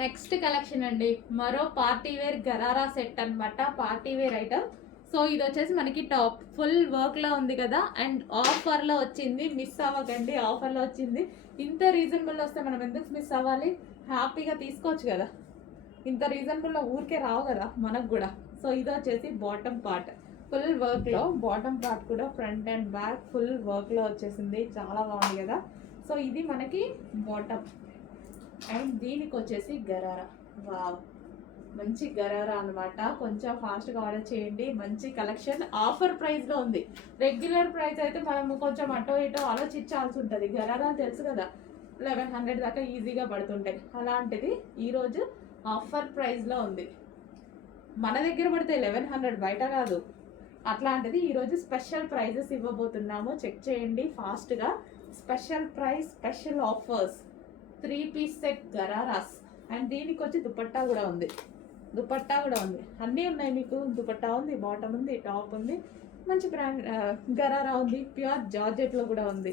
Next collection అండి, మరో party wear gharara set అన్నమాట. Party wear item. సో ఇది వచ్చేసి మనకి టాప్ ఫుల్ వర్క్ లో ఉంది కదా, అండ్ ఆఫర్ లో వచ్చింది. మిస్ అవ్వకండి, ఆఫర్ లో వచ్చింది. ఇంత రీజనబుల్ వస్తే మనం ఎందుకు మిస్ అవ్వాలి? హ్యాపీగా తీసుకోవచ్చు కదా. ఇంత రీజనబుల్ లో ఊరికే రావు కదా మనకు కూడా. సో ఇది వచ్చేసి బాటమ్ పార్ట్ ఫుల్ వర్క్ లో, బాటమ్ పార్ట్ కూడా front and back full work లో వచ్చేసింది. చాలా బాగుంది కదా. సో ఇది మనకి బాటమ్, అండ్ దీనికి వచ్చేసి గరారా. వావ్, మంచి గరారా అనమాట. కొంచెం ఫాస్ట్గా ఆర్డర్ చేయండి. మంచి కలెక్షన్ ఆఫర్ ప్రైస్లో ఉంది. రెగ్యులర్ ప్రైస్ అయితే మనము కొంచెం అటో ఇటో ఆలోచించాల్సి ఉంటుంది. గరారా తెలుసు కదా, 1100 దాకా ఈజీగా పడుతుంటాయి. అలాంటిది ఈరోజు ఆఫర్ ప్రైస్లో ఉంది. మన దగ్గర పడితే 1100, బయట కాదు. అట్లాంటిది ఈరోజు స్పెషల్ ప్రైజెస్ ఇవ్వబోతున్నాము. చెక్ చేయండి ఫాస్ట్గా. Special price, special offers. 3 piece set ghararas, and దీనికి వచ్చి దుపట్టా కూడా ఉంది. దుపట్టా కూడా ఉంది, అన్నీ ఉన్నాయి మీకు. దుపట్టా ఉంది, బాటమ్ ఉంది, టాప్ ఉంది, మంచి బ్రాండ్ గరారా ఉంది. ప్యూర్ జార్జెట్లో కూడా ఉంది.